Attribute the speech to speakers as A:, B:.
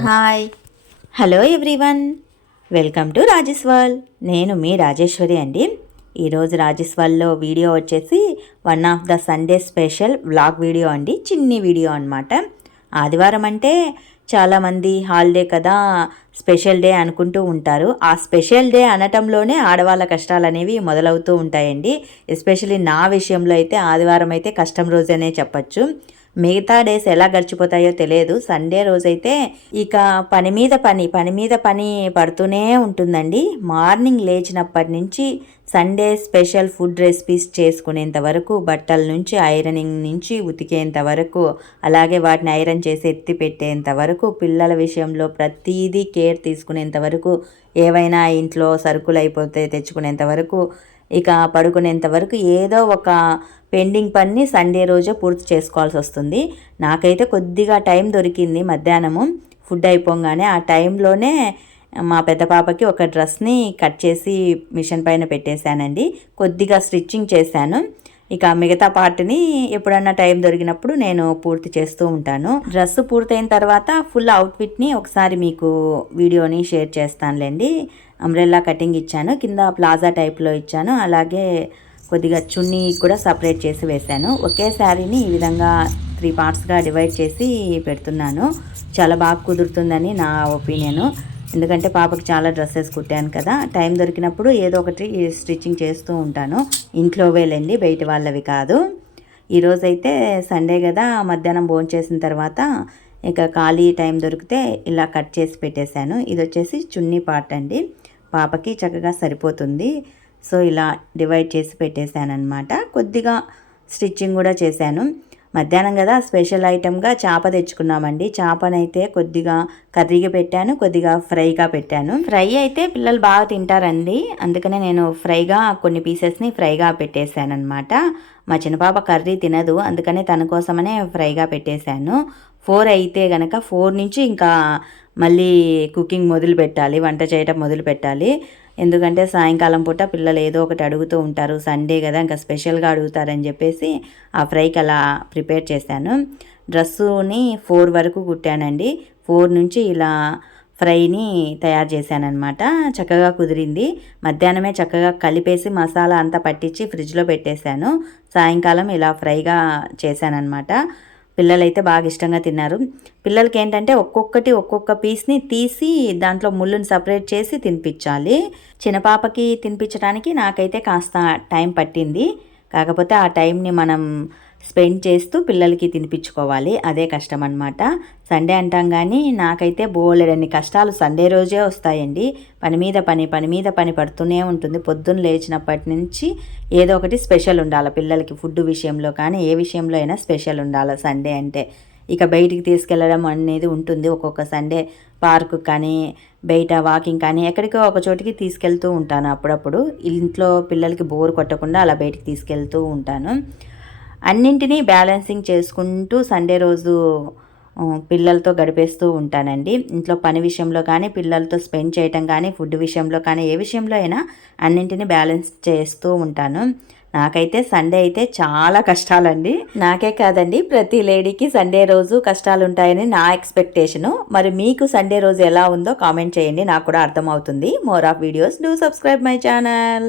A: Hi. Hello everyone. Welcome to రాజేశ్వల్ నేను మీ రాజేశ్వరి అండి. ఈరోజు రాజేశ్వల్లో వీడియో వచ్చేసి one of the Sunday special vlog video అండి. చిన్ని వీడియో అనమాట ఆదివారం అంటే చాలామంది హాలిడే కదా స్పెషల్ డే అనుకుంటూ ఉంటారు. ఆ స్పెషల్ డే అనటంలోనే ఆడవాళ్ళ కష్టాలు అనేవి మొదలవుతూ ఉంటాయండి. ఎస్పెషలీ నా విషయంలో అయితే ఆదివారం అయితే కష్టం రోజనే చెప్పచ్చు. మిగతా డేస్ ఎలా గడిచిపోతాయో తెలియదు. సండే రోజైతే ఇక పని మీద పని పని మీద పని పడుతూనే ఉంటుందండి. మార్నింగ్ లేచినప్పటి నుంచి సండే స్పెషల్ ఫుడ్ రెసిపీస్ చేసుకునేంత వరకు బట్టల నుంచి ఐరనింగ్ నుంచి ఉతికేంత వరకు అలాగే వాటిని ఐరన్ చేసి ఎత్తి పెట్టేంత వరకు పిల్లల విషయంలో ప్రతిదీ కేర్ తీసుకునేంత వరకు ఏవైనా ఇంట్లో సరుకులు అయిపోతే తెచ్చుకునేంత వరకు ఇక పడుకునేంత వరకు ఏదో ఒక పెండింగ్ పని సండే రోజే పూర్తి చేసుకోవాల్సి వస్తుంది. నాకైతే కొద్దిగా టైం దొరికింది మధ్యాహ్నము. ఫుడ్ అయిపోగానే ఆ టైంలోనే మా పెద్ద పాపకి ఒక డ్రెస్ని కట్ చేసి మిషన్ పైన పెట్టేశానండి. కొద్దిగా స్టిచ్చింగ్ చేశాను. ఇక మిగతా పార్ట్ని ఎప్పుడన్నా టైం దొరికినప్పుడు నేను పూర్తి చేస్తూ ఉంటాను. డ్రెస్ పూర్తయిన తర్వాత ఫుల్ అవుట్ఫిట్ని ఒకసారి మీకు వీడియోని షేర్ చేస్తానులేండి. అంబ్రెల్లా కటింగ్ ఇచ్చాను కింద ప్లాజా టైప్లో ఇచ్చాను అలాగే కొద్దిగా చున్నీ కూడా సపరేట్ చేసి వేశాను. ఒకే శారీని ఈ విధంగా త్రీ పార్ట్స్గా డివైడ్ చేసి పెడుతున్నాను. చాలా బాగా కుదురుతుందని నా ఒపీనియను. ఎందుకంటే పాపకి చాలా డ్రెస్సెస్ కుట్టాను కదా. టైం దొరికినప్పుడు ఏదో ఒకటి స్టిచ్చింగ్ చేస్తూ ఉంటాను. ఇంట్లో వెళ్ళండి బయట వాళ్ళవి కాదు. ఈరోజైతే సండే కదా మధ్యాహ్నం భోజనం చేసిన తర్వాత ఇక ఖాళీ టైం దొరికితే ఇలా కట్ చేసి పెట్టేశాను. ఇది వచ్చేసి చున్నీ పార్ట్ అండి. పాపకి చక్కగా సరిపోతుంది. సో ఇలా డివైడ్ చేసి పెట్టేశాను అనమాట కొద్దిగా స్టిచ్చింగ్ కూడా చేశాను. మధ్యాహ్నం కదా స్పెషల్ ఐటమ్గా చేప తెచ్చుకున్నామండి. చేపనైతే కొద్దిగా కర్రీగా పెట్టాను కొద్దిగా ఫ్రైగా పెట్టాను. ఫ్రై అయితే పిల్లలు బాగా తింటారండి. అందుకనే నేను ఫ్రైగా కొన్ని పీసెస్ని ఫ్రైగా పెట్టేశాను అనమాట మా చిన్నపాప కర్రీ తినదు అందుకనే తన కోసమనే ఫ్రైగా పెట్టేశాను. ఫోర్ అయితే గనక ఫోర్ నుంచి ఇంకా మళ్ళీ కుకింగ్ మొదలు పెట్టాలి వంట చేయటం మొదలు పెట్టాలి ఎందుకంటే సాయంకాలం పూట పిల్లలు ఏదో ఒకటి అడుగుతూ ఉంటారు సండే కదా ఇంకా స్పెషల్గా అడుగుతారని చెప్పేసి ఆ ఫ్రైకి అలా ప్రిపేర్ చేశాను. డ్రెస్సుని ఫోర్ వరకు కుట్టానండి. ఫోర్ నుంచి ఇలా ఫ్రైని తయారు చేశానమాట చక్కగా కుదిరింది. మధ్యాహ్నమే చక్కగా కలిపేసి మసాలా అంతా పట్టించి ఫ్రిడ్జ్లో పెట్టేశాను. సాయంకాలం ఇలా ఫ్రైగా చేశానమాట పిల్లలైతే బాగా ఇష్టంగా తిన్నారు. పిల్లలకి ఏంటంటే ఒక్కొక్కటి ఒక్కొక్క పీస్ని తీసి దాంట్లో ముళ్ళుని సపరేట్ చేసి తినిపించాలి. చిన్నపాపకి తినిపించడానికి నాకైతే కాస్త టైం పట్టింది. కాకపోతే ఆ టైంని మనం స్పెండ్ చేస్తూ పిల్లలకి తినిపించుకోవాలి. అదే కష్టం అనమాట సండే అంటాం కానీ నాకైతే బోలెడన్ని కష్టాలు సండే రోజే వస్తాయండి. పని మీద పని పని మీద పని పడుతూనే ఉంటుంది. పొద్దున్న లేచినప్పటి నుంచి ఏదో ఒకటి స్పెషల్ ఉండాలి. పిల్లలకి ఫుడ్ విషయంలో కానీ ఏ విషయంలో అయినా స్పెషల్ ఉండాలి సండే అంటే. ఇక బయటికి తీసుకెళ్ళడం అనేది ఉంటుంది. ఒక్కొక్క సండే పార్కు కానీ బయట వాకింగ్ కానీ ఎక్కడికో ఒక చోటికి తీసుకెళ్తూ ఉంటాను అప్పుడప్పుడు. ఇంట్లో పిల్లలకి బోర్ కొట్టకుండా అలా బయటికి తీసుకెళ్తూ ఉంటాను. అన్నింటినీ బ్యాలెన్సింగ్ చేసుకుంటూ సండే రోజు పిల్లలతో గడిపేస్తూ ఉంటానండి. ఇంట్లో పని విషయంలో కానీ పిల్లలతో స్పెండ్ చేయటం కానీ ఫుడ్ విషయంలో కానీ ఏ విషయంలో అయినా అన్నింటినీ బ్యాలెన్స్ చేస్తూ ఉంటాను. నాకైతే సండే అయితే చాలా కష్టాలండి. నాకే కాదండి ప్రతి లేడీకి సండే రోజు కష్టాలు ఉంటాయని నా ఎక్స్పెక్టేషను. మరి మీకు సండే రోజు ఎలా ఉందో కామెంట్ చేయండి నాకు కూడా అర్థమవుతుంది. More of videos do subscribe my channel.